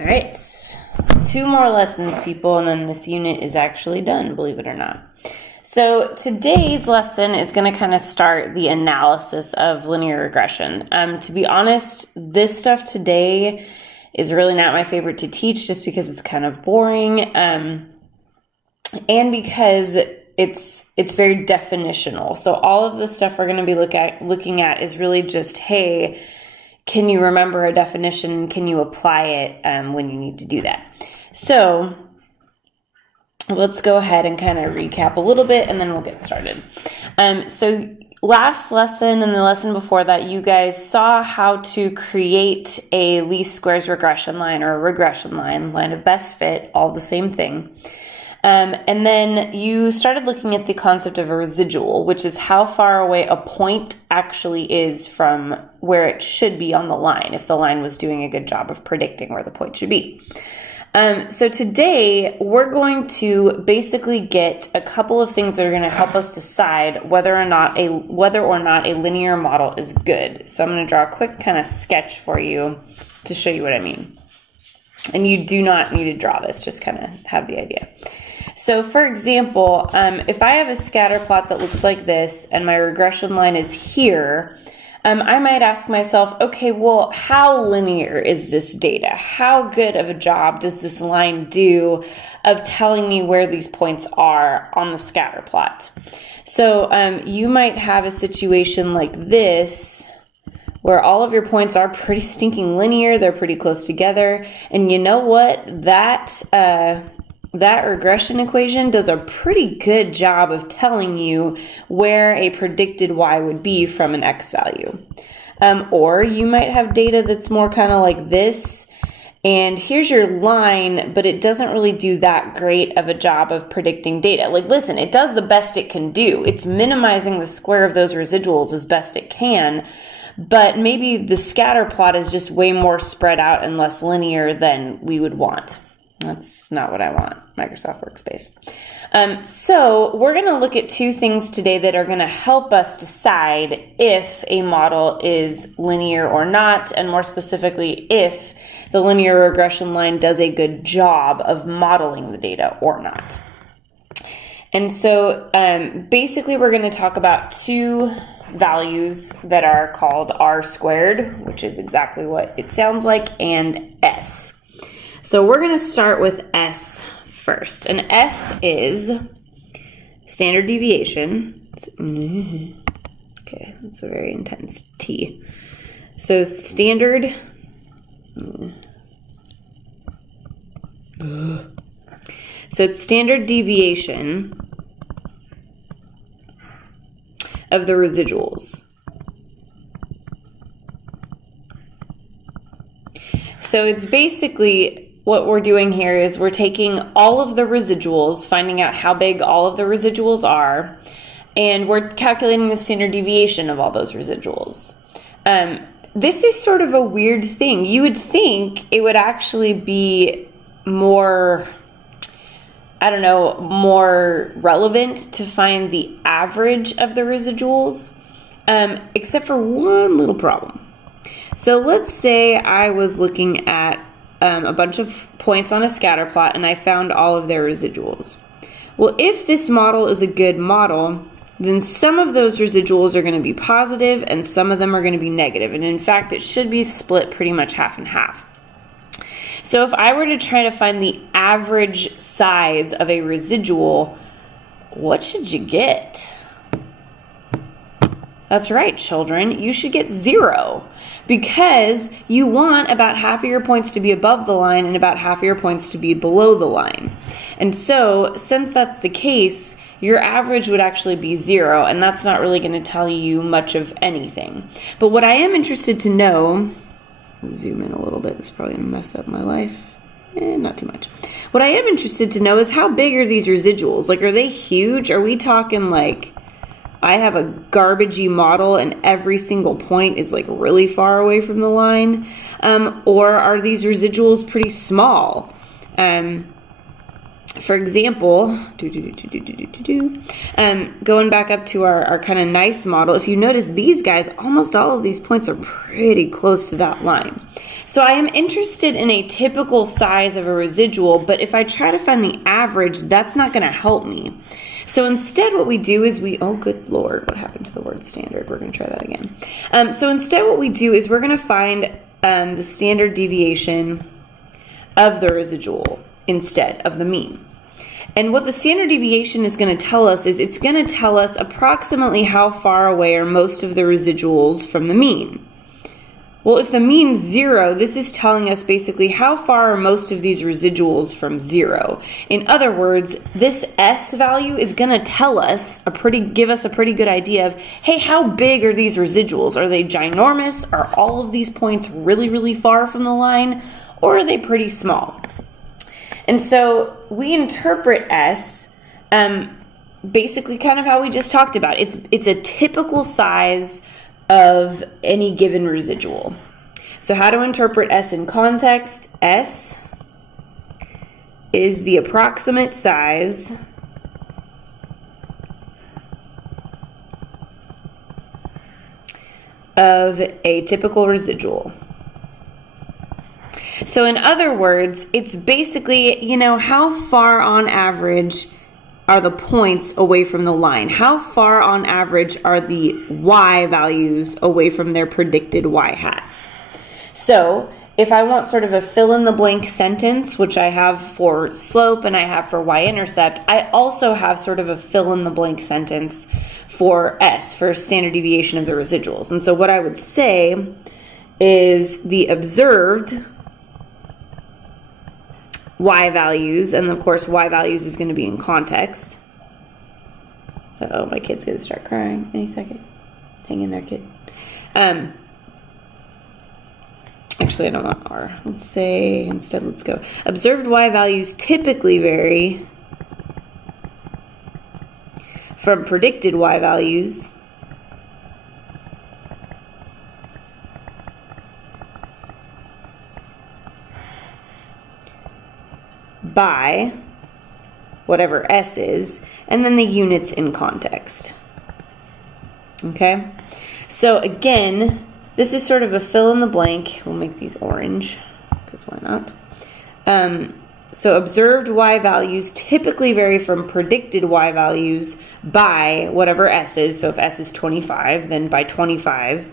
All right, 2 more lessons, people, and then this unit is actually done, believe it or not. So today's lesson is going to kind of start the analysis of linear regression. To be honest, this stuff today is really not my favorite to teach just because it's kind of boring, and because it's very definitional. So all of the stuff we're going to be looking at is really just, hey, can you remember a definition? Can you apply it when you need to do that? So let's go ahead and kind of recap a little bit, and then we'll get started. So last lesson and the lesson before that, you guys saw how to create a least squares regression line or a regression line of best fit, all the same thing. And then you started looking at the concept of a residual, which is how far away a point actually is from where it should be on the line, if the line was doing a good job of predicting where the point should be. So today we're going to basically get a couple of things that are going to help us decide whether or not a linear model is good. So I'm going to draw a quick kind of sketch for you to show you what I mean. And you do not need to draw this, just kind of have the idea. So for example, if I have a scatter plot that looks like this and my regression line is here, I might ask myself, okay, well, how linear is this data? How good of a job does this line do of telling me where these points are on the scatter plot? So you might have a situation like this, where all of your points are pretty stinking linear, they're pretty close together, and you know what? That regression equation does a pretty good job of telling you where a predicted y would be from an x value. Or you might have data that's more kind of like this, and here's your line, but it doesn't really do that great of a job of predicting data. Like, listen, it does the best it can do. It's minimizing the square of those residuals as best it can, but maybe the scatter plot is just way more spread out and less linear than we would want. That's not what I want, Microsoft Workspace. So we're going to look at 2 things today that are going to help us decide if a model is linear or not, and more specifically, if the linear regression line does a good job of modeling the data or not. And so basically we're going to talk about 2 values that are called r squared, which is exactly what it sounds like, and s. So we're going to start with s first, and s is standard deviation. Okay, that's a very intense T. So standard, so it's standard deviation of the residuals. So it's basically, what we're doing here is we're taking all of the residuals, finding out how big all of the residuals are, and we're calculating the standard deviation of all those residuals. This is sort of a weird thing. You would think it would actually be more, I don't know, more relevant to find the average of the residuals, except for one little problem. So let's say I was looking at a bunch of points on a scatter plot and I found all of their residuals. Well, if this model is a good model, then some of those residuals are going to be positive and some of them are going to be negative. And in fact, it should be split pretty much half and half. So if I were to try to find the average size of a residual, what should you get? That's right, children, you should get 0, because you want about half of your points to be above the line and about half of your points to be below the line. And so since that's the case, your average would actually be 0, and that's not really going to tell you much of anything. But what I am interested to know, zoom in a little bit, it's probably going to mess up my life. Not too much. What I am interested to know is how big are these residuals? Like, are they huge? Are we talking like I have a garbagey model and every single point is like really far away from the line? Or are these residuals pretty small? for example, going back up to our kind of nice model, if you notice these guys, almost all of these points are pretty close to that line. So I am interested in a typical size of a residual, but if I try to find the average, that's not going to help me. So instead what we do is oh good Lord, what happened to the word standard? We're going to try that again. So instead what we do is we're going to find the standard deviation of the residual instead of the mean. And what the standard deviation is going to tell us is it's going to tell us approximately how far away are most of the residuals from the mean. Well, if the mean's 0, this is telling us basically how far are most of these residuals from 0. In other words, this S value is going to tell us give us a pretty good idea of, hey, how big are these residuals? Are they ginormous? Are all of these points really, really far from the line? Or are they pretty small? And so we interpret S basically kind of how we just talked about. It's a typical size of any given residual. So how to interpret S in context? S is the approximate size of a typical residual. So in other words, it's basically, how far on average are the points away from the line? How far on average are the Y values away from their predicted Y hats? So if I want sort of a fill-in-the-blank sentence, which I have for slope and I have for y-intercept, I also have sort of a fill-in-the-blank sentence for S, for standard deviation of the residuals. And so what I would say is the observed Y values, and of course Y values is going to be in context. Uh-oh, my kid's going to start crying any second. Hang in there, kid. Actually, I don't want R. Let's say, instead, let's go. Observed Y values typically vary from predicted Y values by whatever S is, and then the units in context. Okay? So again, this is sort of a fill in the blank. We'll make these orange, because why not? So observed Y values typically vary from predicted Y values by whatever S is. So if S is 25, then by 25,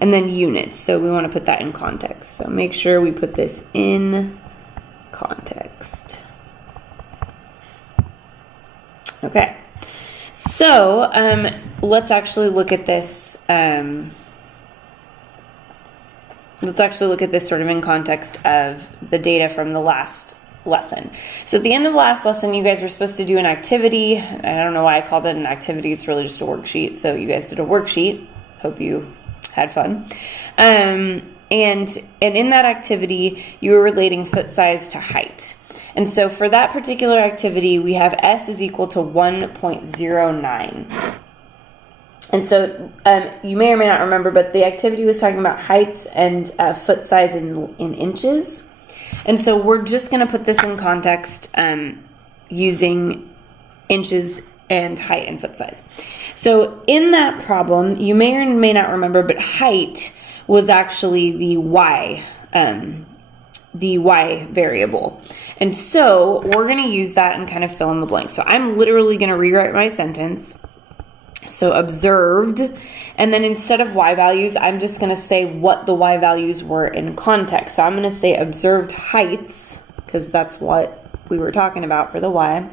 and then units. So we want to put that in context. So make sure we put this in context. Okay, so let's actually look at this. Let's actually look at this sort of in context of the data from the last lesson. So at the end of the last lesson, you guys were supposed to do an activity. I don't know why I called it an activity. It's really just a worksheet. So you guys did a worksheet. Hope you had fun. And in that activity, you were relating foot size to height. And so for that particular activity, we have S is equal to 1.09. And so you may or may not remember, but the activity was talking about heights and foot size in inches. And so we're just going to put this in context using inches and height and foot size. So in that problem, you may or may not remember, but height was actually the Y variable. And so we're going to use that and kind of fill in the blank. So I'm literally going to rewrite my sentence. So observed, and then instead of Y values, I'm just going to say what the Y values were in context. So I'm going to say observed heights, because that's what we were talking about for the Y,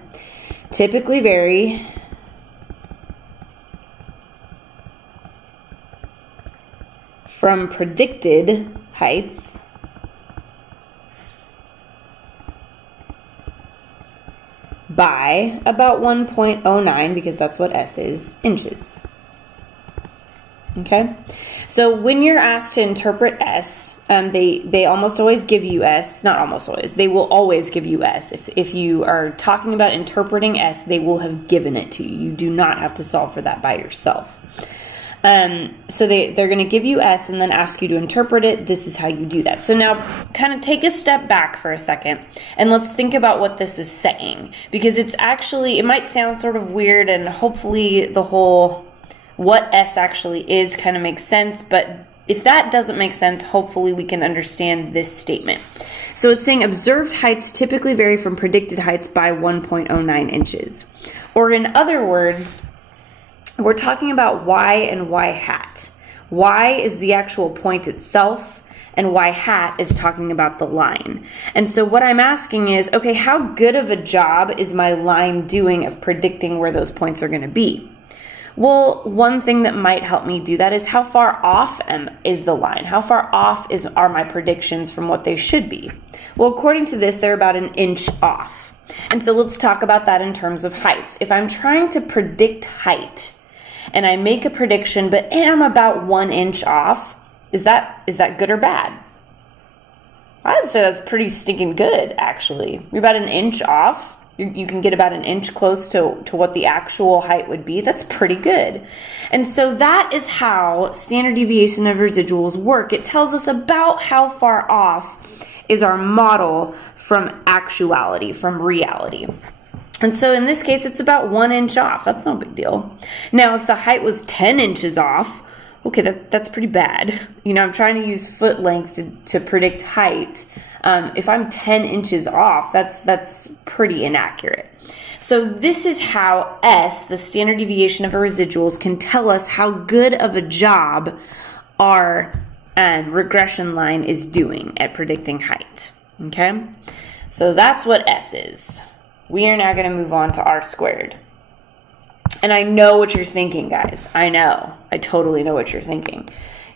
typically vary from predicted heights by about 1.09, because that's what S is, inches. Okay? So when you're asked to interpret S, they almost always give you S, not almost always, they will always give you S. If you are talking about interpreting S, they will have given it to you. You do not have to solve for that by yourself. So they're going to give you S and then ask you to interpret it. This is how you do that. So now kind of take a step back for a second and let's think about what this is saying, because it's actually, it might sound sort of weird, and hopefully the whole what S actually is kind of makes sense. But if that doesn't make sense, hopefully we can understand this statement. So it's saying observed heights typically vary from predicted heights by 1.09 inches. Or in other words, we're talking about y and y hat. Y is the actual point itself, and y hat is talking about the line. And so what I'm asking is, okay, how good of a job is my line doing of predicting where those points are going to be? Well, one thing that might help me do that is how far off is the line? How far off are my predictions from what they should be? Well, according to this, they're about an inch off. And so let's talk about that in terms of heights. If I'm trying to predict height and I make a prediction but am about 1 inch off, is that good or bad? I'd say that's pretty stinking good, actually. You're about an inch off. You can get about an inch close to what the actual height would be. That's pretty good. And so that is how standard deviation of residuals work. It tells us about how far off is our model from actuality, from reality. And so in this case, it's about 1 inch off. That's no big deal. Now, if the height was 10 inches off, okay, that's pretty bad. You know, I'm trying to use foot length to predict height. If I'm 10 inches off, that's pretty inaccurate. So this is how S, the standard deviation of our residuals, can tell us how good of a job our regression line is doing at predicting height. Okay? So that's what S is. We are now going to move on to R squared. And I know what you're thinking, guys. I know. I totally know what you're thinking.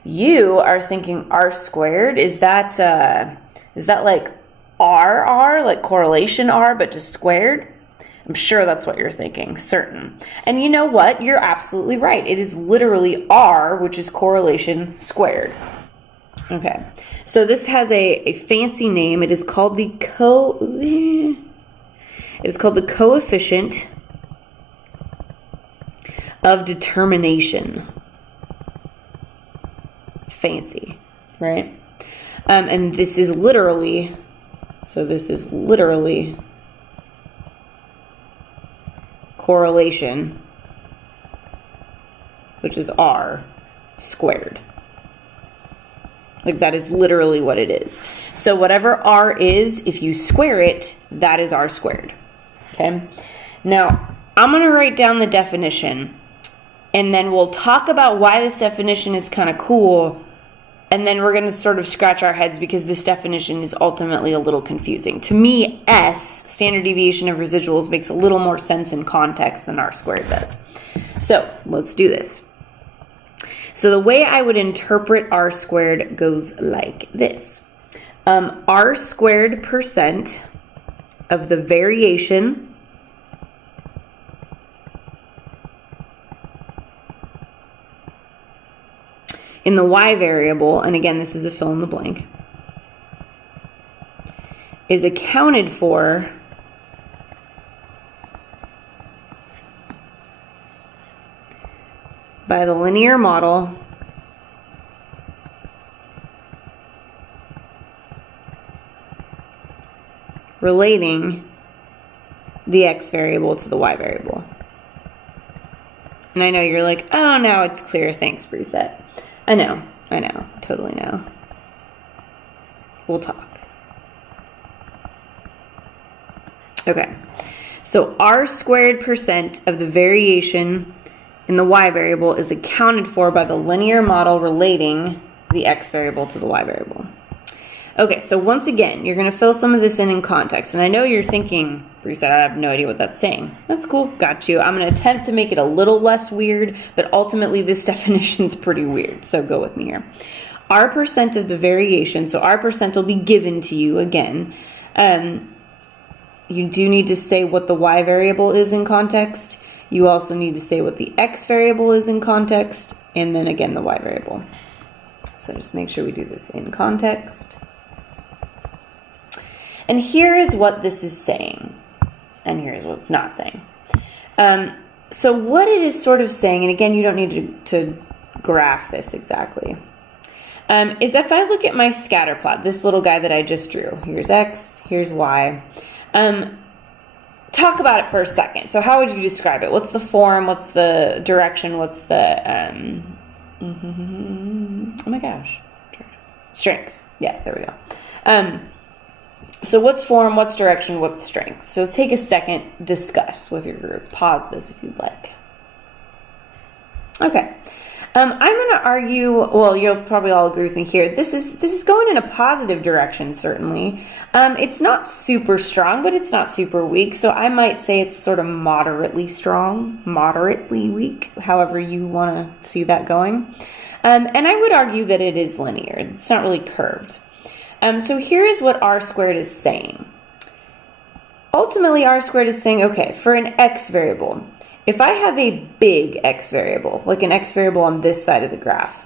You are thinking R squared. Is that like R, like correlation R, but just squared? I'm sure that's what you're thinking, certain. And you know what? You're absolutely right. It is literally R, which is correlation squared. Okay. So this has a fancy name. It is called the coefficient of determination. Fancy, right? And this is literally correlation, which is R squared. Like, that is literally what it is. So whatever R is, if you square it, that is R squared. Okay? Now, I'm going to write down the definition, and then we'll talk about why this definition is kind of cool, and then we're going to sort of scratch our heads because this definition is ultimately a little confusing. To me, S, standard deviation of residuals, makes a little more sense in context than R squared does. So let's do this. So the way I would interpret R squared goes like this. R squared percent of the variation in the y variable, and again, this is a fill in the blank, is accounted for by the linear model relating the x variable to the y variable. And I know you're like, oh, now it's clear. Thanks, Brissette. I know, totally know. We'll talk. Okay, so R squared percent of the variation in the y variable is accounted for by the linear model relating the x variable to the y variable. Okay, so once again, you're going to fill some of this in context. And I know you're thinking, Brissette, I have no idea what that's saying. That's cool, got you. I'm going to attempt to make it a little less weird, but ultimately this definition's pretty weird, so go with me here. R percent of the variation, so R percent will be given to you again. You do need to say what the y variable is in context. You also need to say what the x variable is in context, and then again the y variable. So just make sure we do this in context. And here is what this is saying, and here's what it's not saying. So what it is sort of saying, and again, you don't need to graph this exactly, is if I look at my scatter plot, this little guy that I just drew. Here's X, here's Y. Talk about it for a second. So how would you describe it? What's the form? What's the direction? What's the, oh my gosh, strength. Yeah, there we go. So what's form, what's direction, what's strength? So take a second, discuss with your group. Pause this if you'd like. Okay. I'm going to argue, well, you'll probably all agree with me here. This is going in a positive direction, certainly. It's not super strong, but it's not super weak. So I might say it's sort of moderately strong, moderately weak, however you want to see that going. And I would argue that it is linear. It's not really curved. So here is what R squared is saying. Ultimately, R squared is saying, okay, for an X variable, if I have a big X variable, like an X variable on this side of the graph,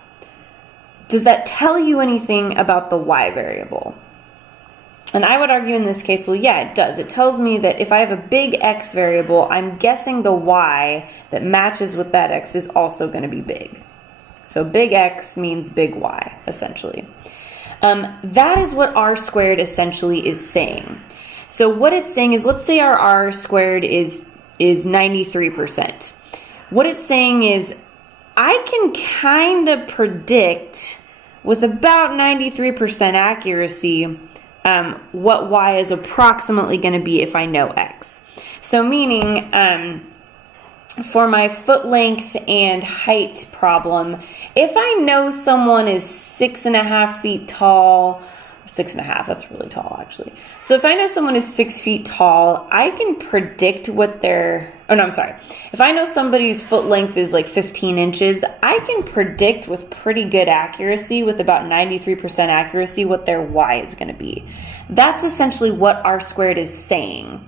does that tell you anything about the Y variable? And I would argue in this case, well, yeah, it does. It tells me that if I have a big X variable, I'm guessing the Y that matches with that X is also going to be big. So big X means big Y, essentially. That is what R squared essentially is saying. So what it's saying is, let's say our R squared is 93%. What it's saying is, I can kind of predict with about 93% accuracy what Y is approximately going to be if I know X. So meaning, for my foot length and height problem, if I know someone is 6.5 feet tall, 6.5, that's really tall actually. So if I know someone is 6 feet tall, I can predict what their, oh no, I'm sorry. If I know somebody's foot length is like 15 inches, I can predict with pretty good accuracy, with about 93% accuracy, what their Y is going to be. That's essentially what R squared is saying.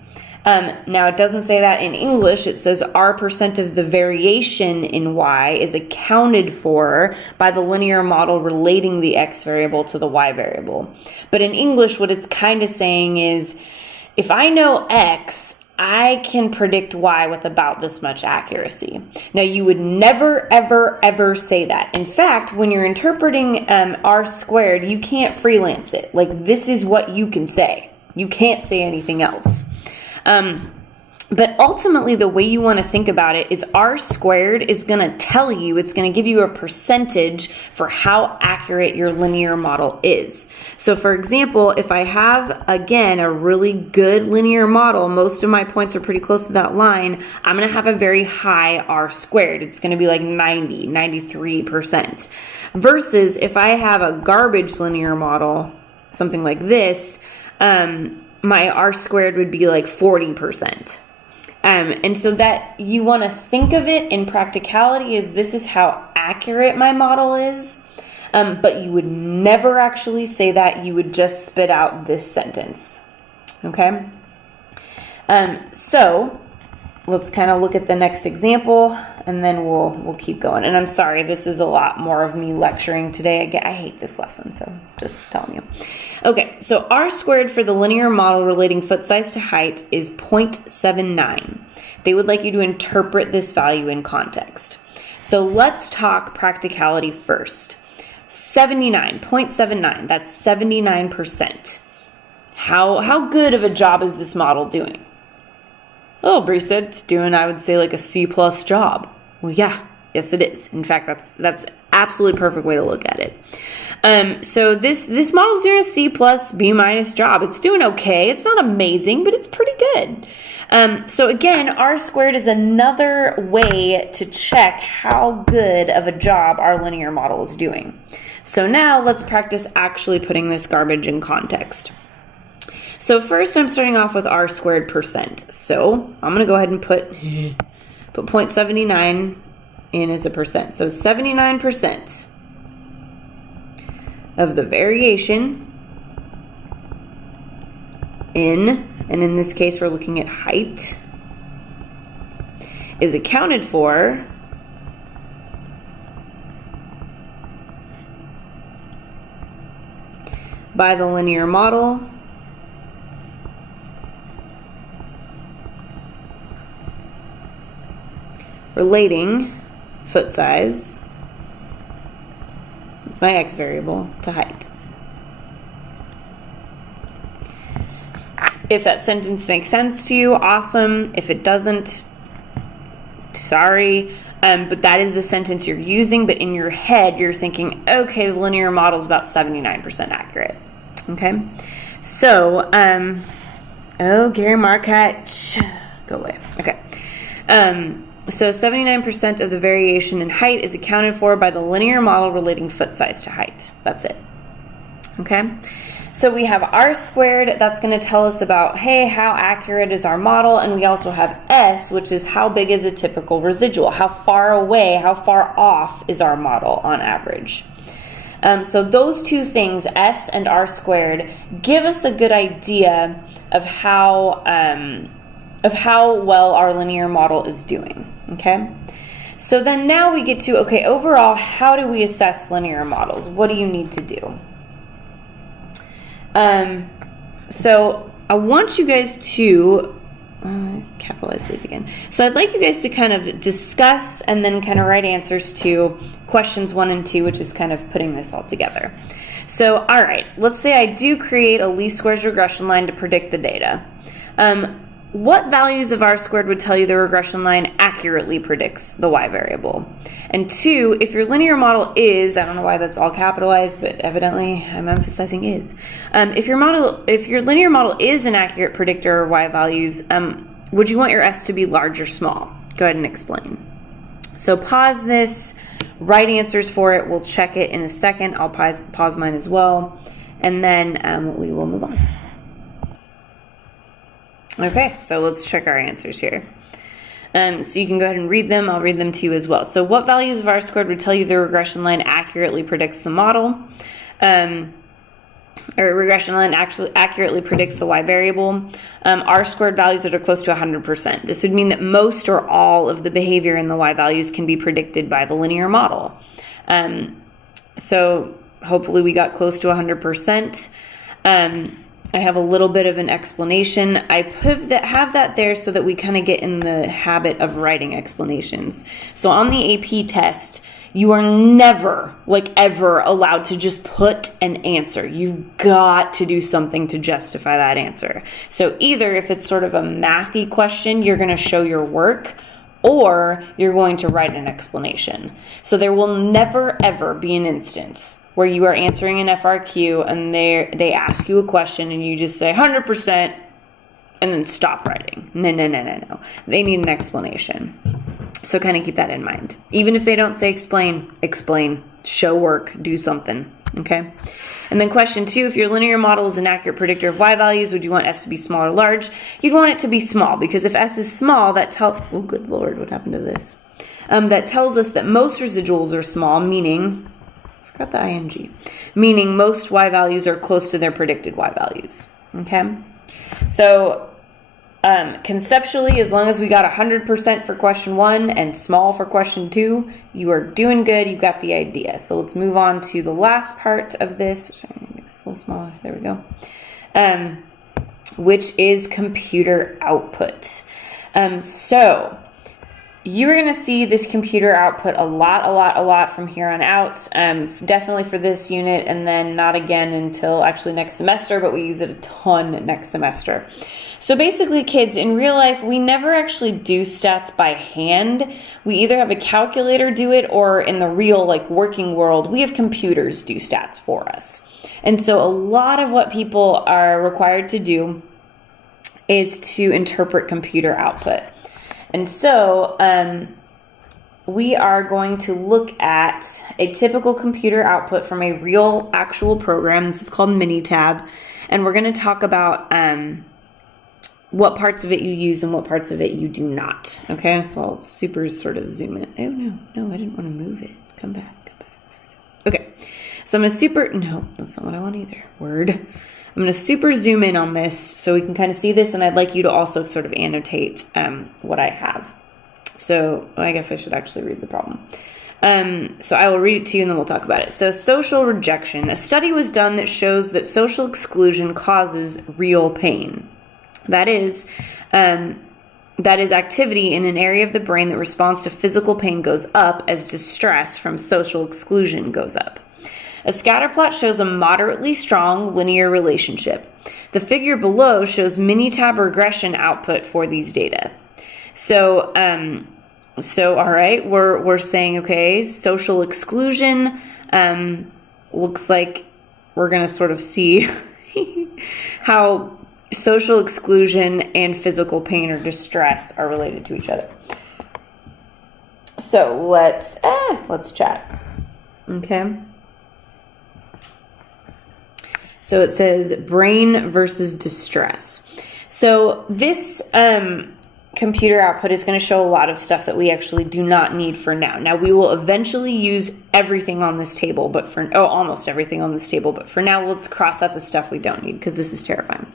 Now, it doesn't say that in English. It says R% of the variation in Y is accounted for by the linear model relating the X variable to the Y variable. But in English, what it's kind of saying is, if I know X, I can predict Y with about this much accuracy. Now, you would never, ever, ever say that. In fact, when you're interpreting R squared, you can't freelance it. Like, this is what you can say. You can't say anything else. But ultimately, the way you want to think about it is R squared is going to tell you, it's going to give you a percentage for how accurate your linear model is. So for example, if I have, again, a really good linear model, most of my points are pretty close to that line, I'm going to have a very high R squared. It's going to be like 90, 93%. Versus if I have a garbage linear model, something like this, my R squared would be like 40%. And so that you want to think of it in practicality as, this is how accurate my model is. But you would never actually say that. You would just spit out this sentence. Okay? So let's kind of look at the next example, and then we'll keep going. And I'm sorry, this is a lot more of me lecturing today. I hate this lesson, so just telling you. Okay, so R squared for the linear model relating foot size to height is 0.79. They would like you to interpret this value in context. So let's talk practicality first. 0.79, that's 79%. How good of a job is this model doing? Oh, Bree said it's doing, I would say, like a C+ job. Well, yeah, yes it is. In fact, that's absolutely perfect way to look at it. So this model's doing a C+, B- job. It's doing okay. It's not amazing, but it's pretty good. So again, R squared is another way to check how good of a job our linear model is doing. So now let's practice actually putting this garbage in context. So first I'm starting off with R squared percent. So I'm going to go ahead and put 0.79 in as a percent. So 79% of the variation and in this case we're looking at height, is accounted for by the linear model relating foot size It's my x variable to height. If that sentence makes sense to you, awesome. If it doesn't, sorry. But that is the sentence you're using, but in your head, you're thinking, okay, the linear model is about 79% accurate. Okay? So, Gary Marquette, go away. Okay. So 79% of the variation in height is accounted for by the linear model relating foot size to height. That's it. Okay? So we have r squared, that's going to tell us about, hey, how accurate is our model? And we also have s, which is how big is a typical residual? How far away, how far off is our model on average? So those two things, s and r squared, give us a good idea of how well our linear model is doing, okay? So then now we get to, okay, overall, how do we assess linear models? What do you need to do? So I want you guys to capitalize these again. So I'd like you guys to kind of discuss and then kind of write answers to questions 1 and 2, which is kind of putting this all together. So, all right, let's say I do create a least squares regression line to predict the data. What values of r squared would tell you the regression line accurately predicts the y variable? And 2, if your linear model is, I don't know why that's all capitalized, but evidently I'm emphasizing is. If your linear model is an accurate predictor of y values, would you want your s to be large or small? Go ahead and explain. So pause this, write answers for it. We'll check it in a second. I'll pause mine as well, and then we will move on. Okay, so let's check our answers here. So you can go ahead and read them. I'll read them to you as well. So what values of r squared would tell you the regression line accurately predicts the model? Or regression line actually accurately predicts the y variable. R squared values that are close to 100%. This would mean that most or all of the behavior in the y values can be predicted by the linear model. So hopefully we got close to 100%. I have a little bit of an explanation. I have that there so that we kind of get in the habit of writing explanations. So on the AP test, you are never, like ever, allowed to just put an answer. You've got to do something to justify that answer. So either if it's sort of a mathy question, you're going to show your work, or you're going to write an explanation. So there will never, ever be an instance where you are answering an FRQ and they ask you a question and you just say 100% and then stop writing. No. They need an explanation. So kind of keep that in mind. Even if they don't say explain, show work, do something, okay? And then question 2, if your linear model is an accurate predictor of y values, would you want s to be small or large? You'd want it to be small, because if s is small, oh good Lord, what happened to this? That tells us that most residuals are small, meaning, got the ing, meaning most y values are close to their predicted y values, okay? So conceptually, as long as we got 100% for question 1 and small for question 2, you are doing good, you've got the idea. So let's move on to the last part of this. It's a little smaller, there we go. Which is computer output. So you're going to see this computer output a lot from here on out, definitely for this unit, and then not again until actually next semester, but we use it a ton next semester. So basically, kids, in real life, we never actually do stats by hand. We either have a calculator do it, or in the real, like, working world, we have computers do stats for us. And so a lot of what people are required to do is to interpret computer output. And so we are going to look at a typical computer output from a real actual program. This is called Minitab. And we're going to talk about what parts of it you use and what parts of it you do not. Okay, so I'll super sort of zoom in. Oh, no, I didn't want to move it. Come back. There we go. Okay, so I'm going to no, that's not what I want either. Word. I'm going to super zoom in on this so we can kind of see this, and I'd like you to also sort of annotate what I have. So I guess I should actually read the problem. So I will read it to you and then we'll talk about it. So social rejection. A study was done that shows that social exclusion causes real pain. That is activity in an area of the brain that responds to physical pain goes up as distress from social exclusion goes up. A scatter plot shows a moderately strong linear relationship. The figure below shows Minitab regression output for these data. So all right, we're saying, okay, social exclusion, looks like we're going to sort of see how social exclusion and physical pain or distress are related to each other. So let's chat. Okay. So it says brain versus distress. So this computer output is going to show a lot of stuff that we actually do not need for now. Now we will eventually use everything on this table, but almost everything on this table, but for now let's cross out the stuff we don't need because this is terrifying.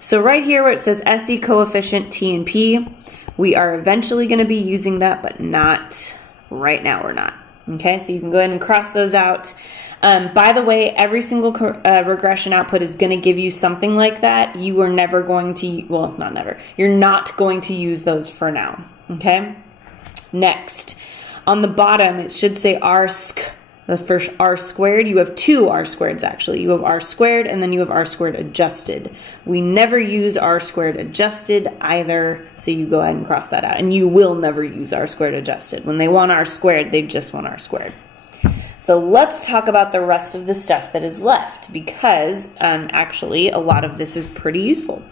So right here where it says SE coefficient T and P, we are eventually going to be using that, but not right now. We're not. Okay, so you can go ahead and cross those out. By the way, every single regression output is going to give you something like that. You are never going to, well, not never. You're not going to use those for now. Okay. Next, on the bottom, it should say R-sq. The first R squared, you have two R squareds actually. You have R squared and then you have R squared adjusted. We never use R squared adjusted either, so you go ahead and cross that out. And you will never use R squared adjusted. When they want R squared, they just want R squared. So let's talk about the rest of the stuff that is left because actually a lot of this is pretty useful.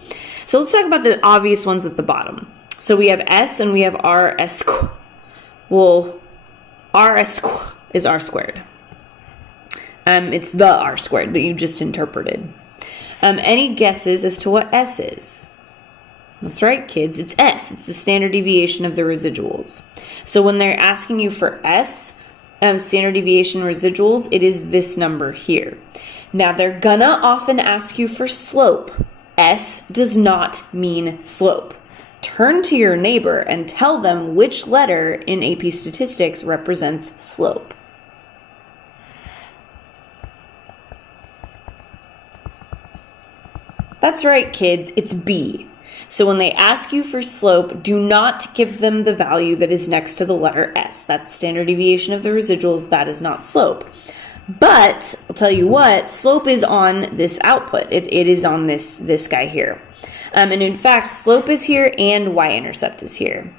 So let's talk about the obvious ones at the bottom. So we have S and we have R sq. Well, R sq is R squared. It's the R squared that you just interpreted. Any guesses as to what S is? That's right, kids. It's S. It's the standard deviation of the residuals. So when they're asking you for S, standard deviation residuals, it is this number here. Now, they're gonna often ask you for slope. S does not mean slope. Turn to your neighbor and tell them which letter in AP Statistics represents slope. That's right, kids, it's B. So when they ask you for slope, do not give them the value that is next to the letter S. That's standard deviation of the residuals. That is not slope. But I'll tell you what, slope is on this output. It is on this guy here. And in fact, slope is here and y-intercept is here.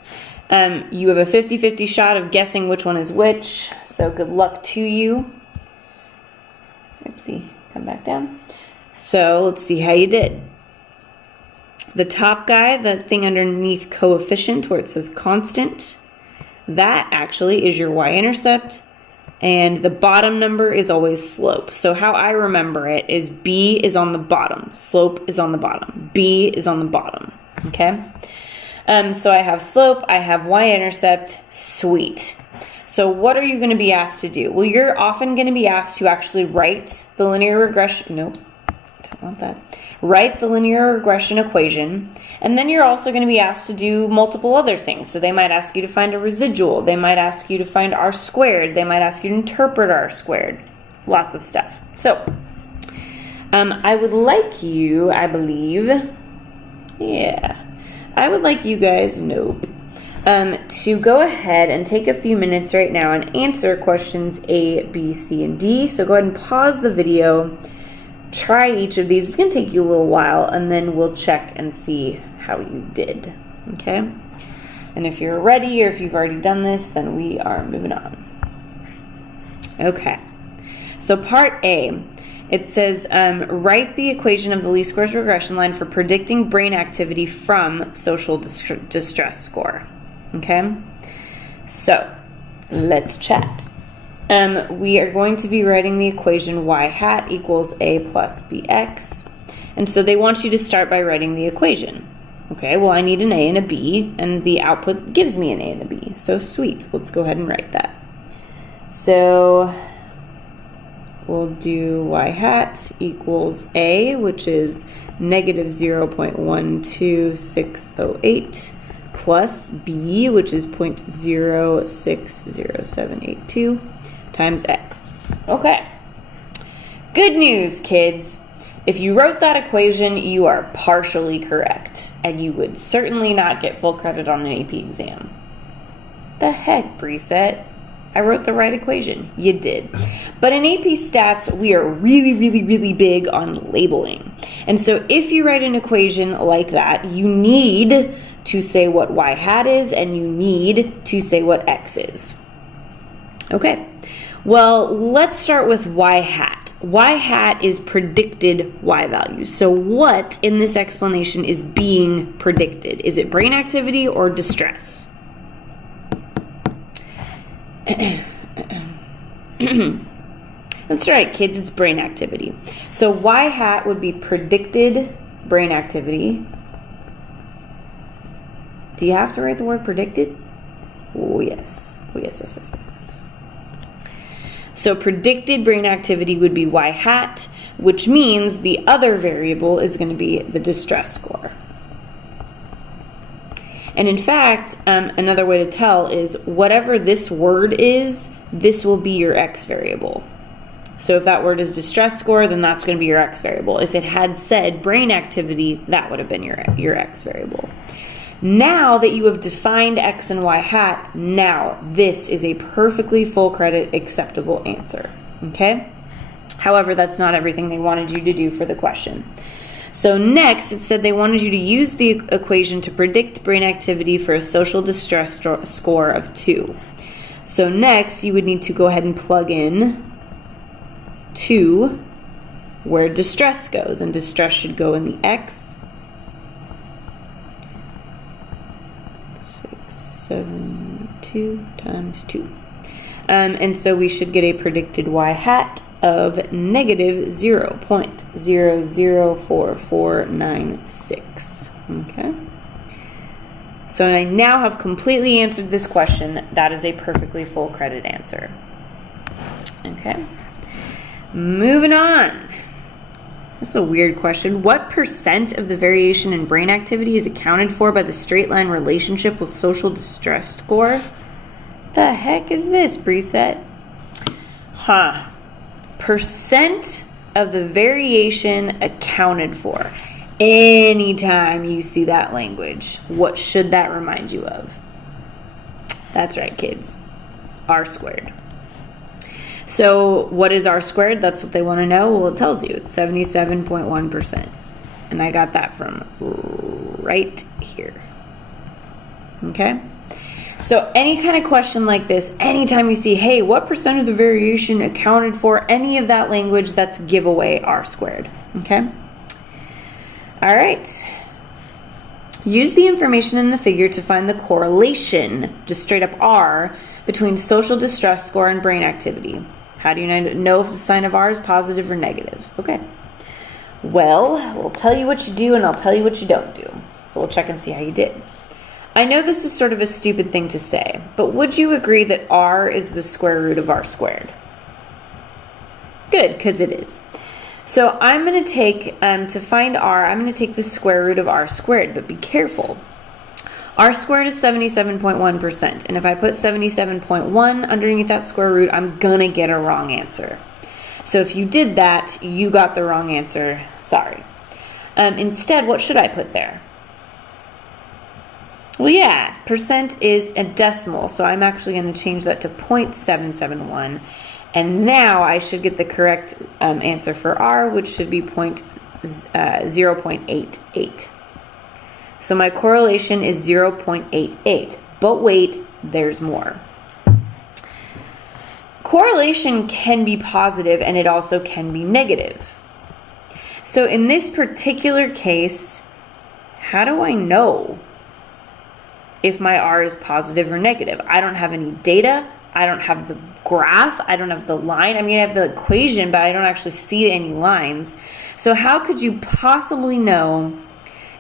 You have a 50-50 shot of guessing which one is which. So good luck to you. Oopsie, come back down. So let's see how you did. The top guy, the thing underneath coefficient where it says constant, that actually is your y-intercept, and the bottom number is always slope. So how I remember it is B is on the bottom, slope is on the bottom, B is on the bottom, okay? So I have slope, I have y-intercept, sweet. So what are you going to be asked to do? Well, you're often going to be asked to actually write the linear regression, nope. Want that. Write the linear regression equation, and then you're also going to be asked to do multiple other things. So they might ask you to find a residual, they might ask you to find R squared, they might ask you to interpret R squared, lots of stuff. So I would like you, I believe, I would like you guys, nope, to go ahead and take a few minutes right now and answer questions A, B, C, and D. So go ahead and pause the video. Try each of these. It's going to take you a little while, and then we'll check and see how you did, okay? And if you're ready or if you've already done this, then we are moving on. Okay, so part A, it says write the equation of the least squares regression line for predicting brain activity from social distress score, okay? So let's chat. We are going to be writing the equation y hat equals a plus bx. And so they want you to start by writing the equation. Okay, well, I need an a and a b, and the output gives me an a and a b. So sweet. Let's go ahead and write that. So we'll do y hat equals a, which is negative 0.12608, plus b, which is 0.060782. times x. Okay. Good news, kids. If you wrote that equation, you are partially correct, and you would certainly not get full credit on an AP exam. The heck, Preset? I wrote the right equation. You did. But in AP Stats, we are really, really, really big on labeling. And so if you write an equation like that, you need to say what y hat is, and you need to say what x is. Okay. Well, let's start with y hat. Y hat is predicted y value. So what in this explanation is being predicted? Is it brain activity or distress? That's right, kids, it's brain activity. So y hat would be predicted brain activity. Do you have to write the word predicted? Oh, yes. Oh, yes. So predicted brain activity would be y hat, which means the other variable is going to be the distress score. And in fact, another way to tell is whatever this word is, this will be your x variable. So if that word is distress score, then that's going to be your x variable. If it had said brain activity, that would have been your x variable. Now that you have defined x and y hat, now this is a perfectly full credit acceptable answer, okay? However, that's not everything they wanted you to do for the question. So next, it said they wanted you to use the equation to predict brain activity for a social distress score of 2. So next, you would need to go ahead and plug in 2 where distress goes, and distress should go in the x. 72 times 2. And so we should get a predicted y hat of negative 0.004496. Okay. So I now have completely answered this question. That is a perfectly full credit answer. Okay. Moving on. This is a weird question. What percent of the variation in brain activity is accounted for by the straight line relationship with social distress score? The heck is this, Preset? Percent of the variation accounted for. Anytime you see that language, what should that remind you of? That's right, kids. R squared. So what is R squared? That's what they want to know. Well, it tells you. It's 77.1%. And I got that from right here. Okay? So any kind of question like this, anytime you see, hey, what percent of the variation accounted for, any of that language, that's giveaway R squared. Okay? All right. Use the information in the figure to find the correlation, just straight up R, between social distress score and brain activity. How do you know if the sign of R is positive or negative? Okay. Well, we'll tell you what you do and I'll tell you what you don't do. So we'll check and see how you did. I know this is sort of a stupid thing to say, but would you agree that R is the square root of R squared? Good, because it is. So I'm going to take, to find R, I'm going to take the square root of R squared, but be careful. R squared is 77.1%, and if I put 77.1 underneath that square root, I'm going to get a wrong answer. So if you did that, you got the wrong answer. Sorry. Instead, what should I put there? Well, yeah, percent is a decimal, so I'm actually going to change that to 0.771. And now I should get the correct answer for R, which should be 0.88. So my correlation is 0.88. But wait, there's more. Correlation can be positive and it also can be negative. So in this particular case, how do I know if my R is positive or negative? I don't have any data. I don't have the graph. I don't have the line. I mean, I have the equation, but I don't actually see any lines. So how could you possibly know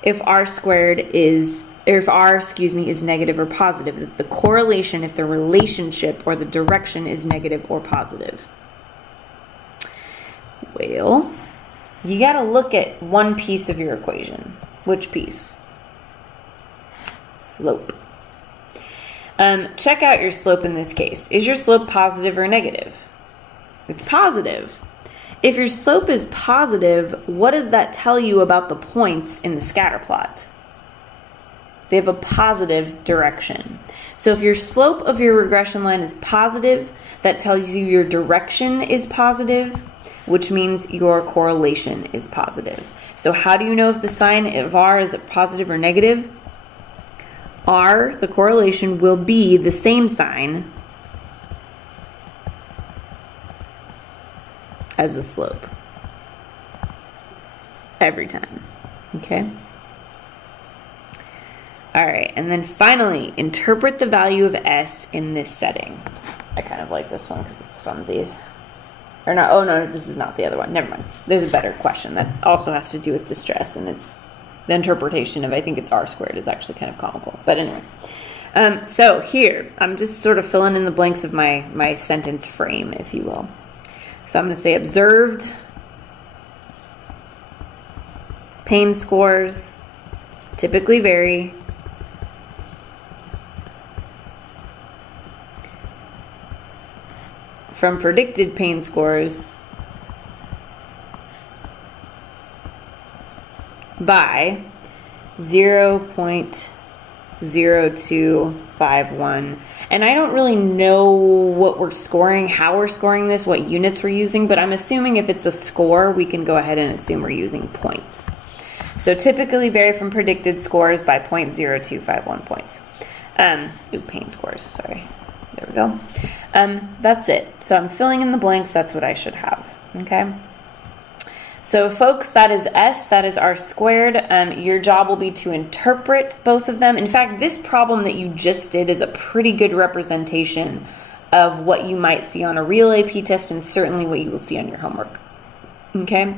if R squared is, or if R, is negative or positive? If the correlation, if the relationship or the direction is negative or positive? Well, you got to look at one piece of your equation. Which piece? Slope. Check out your slope in this case. Is your slope positive or negative? It's positive. If your slope is positive, what does that tell you about the points in the scatter plot? They have a positive direction. So if your slope of your regression line is positive, that tells you your direction is positive, which means your correlation is positive. So how do you know if the sign of R is positive or negative? R, the correlation, will be the same sign as the slope every time. Okay? All right, and then finally, interpret the value of S in this setting. I kind of like this one because it's funsies. Or not, oh no, this is not the other one. Never mind. There's a better question that also has to do with distress, and it's the interpretation of, I think it's R squared, is actually kind of comical. But anyway. So here, I'm just sort of filling in the blanks of my sentence frame, if you will. So I'm going to say observed pain scores typically vary from predicted pain scores by 0.0251. And I don't really know what we're scoring, how we're scoring this, what units we're using, but I'm assuming if it's a score, we can go ahead and assume we're using points. So typically vary from predicted scores by 0.0251 points. Pain scores, sorry. There we go. That's it. So I'm filling in the blanks. That's what I should have. Okay. So folks, that is S, that is R squared. Your job will be to interpret both of them. In fact, this problem that you just did is a pretty good representation of what you might see on a real AP test and certainly what you will see on your homework. Okay.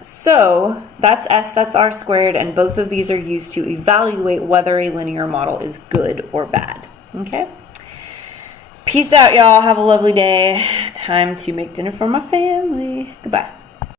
So that's S, that's R squared, and both of these are used to evaluate whether a linear model is good or bad. Okay. Peace out, y'all. Have a lovely day. Time to make dinner for my family. Goodbye.